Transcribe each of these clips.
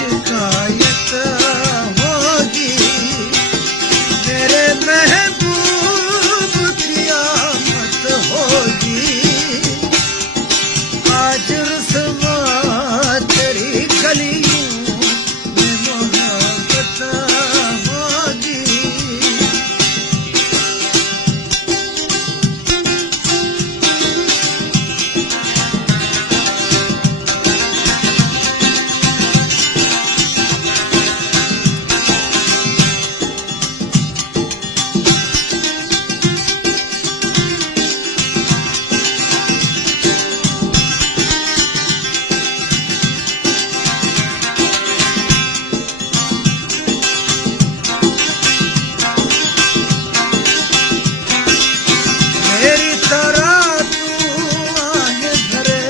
शिकायत होगी। मेरे महबूब की आमद होगी। आज रुसवा तेरी गलियों में मोहब्बत होगी। मेरी तरह तू आह भरे,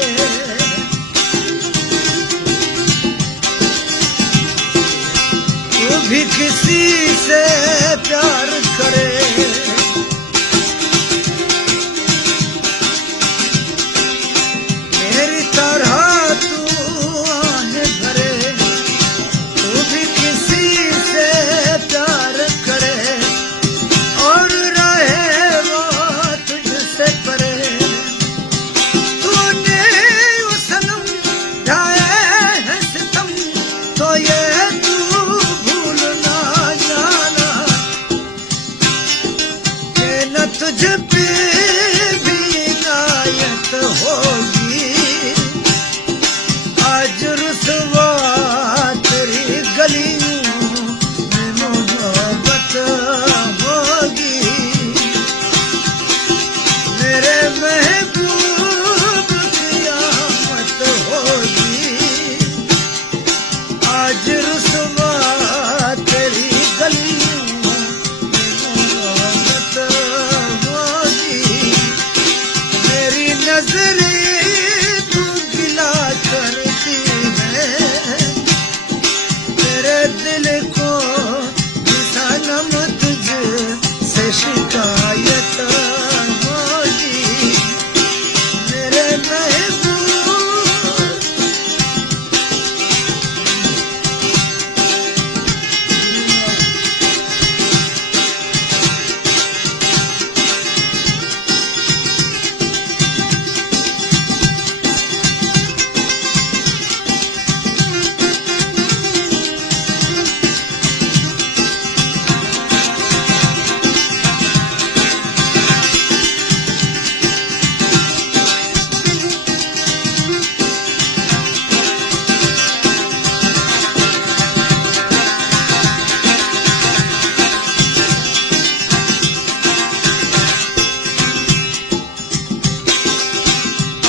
तू भी किसी से प्यार करे। मेरी तरह तू आह भरे, तू भी किसी से प्यार करे और रहे वो तुझसे परे। तूने वो सनम ढाए हैं सितम, तो ये तू भूल ना जाना कि न तुझ पे भी इनायत होगी। आज रुसवा तेरी गलियों में मोहब्बत होगी। मेरे महबूब की आमद होगी। आज रुसवा तेरी गलियों में मोहब्बत होगी। मेरी नजरें तू गिला करती है, तेरे दिल को सनम तुझसे शिकायत होगी। मेरे महबूब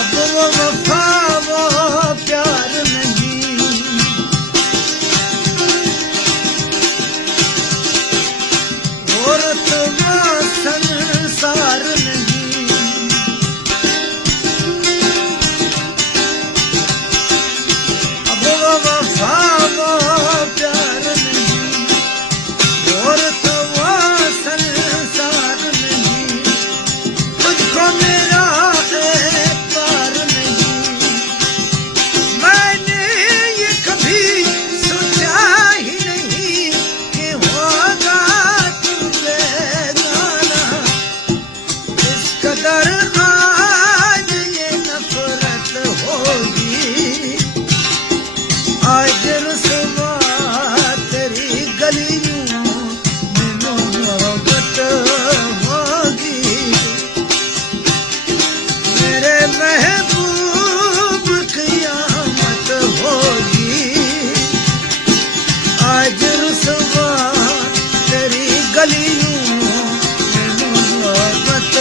अब वो वफा वो प्यार नहीं, वो रुतबा संसार नहीं। अब वो वफा वो प्यार नहीं, वो रुतबा संसार नहीं। तुझको मेरा एतबार नहीं। मैंने ये कभी सोचा ही नहीं कि होगा तू बेगाना। इस कदर आज ये नफरत होगी। आज रुसवा तेरी गलियों में मोहब्बत होगी। मेरे महबूब की आमद होगी। आज रुसवा तेरी गलियों में मोहब्बत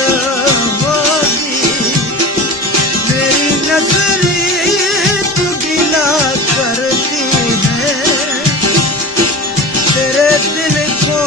होगी। मेरी नजरें तू गिला करती है, तेरे दिल को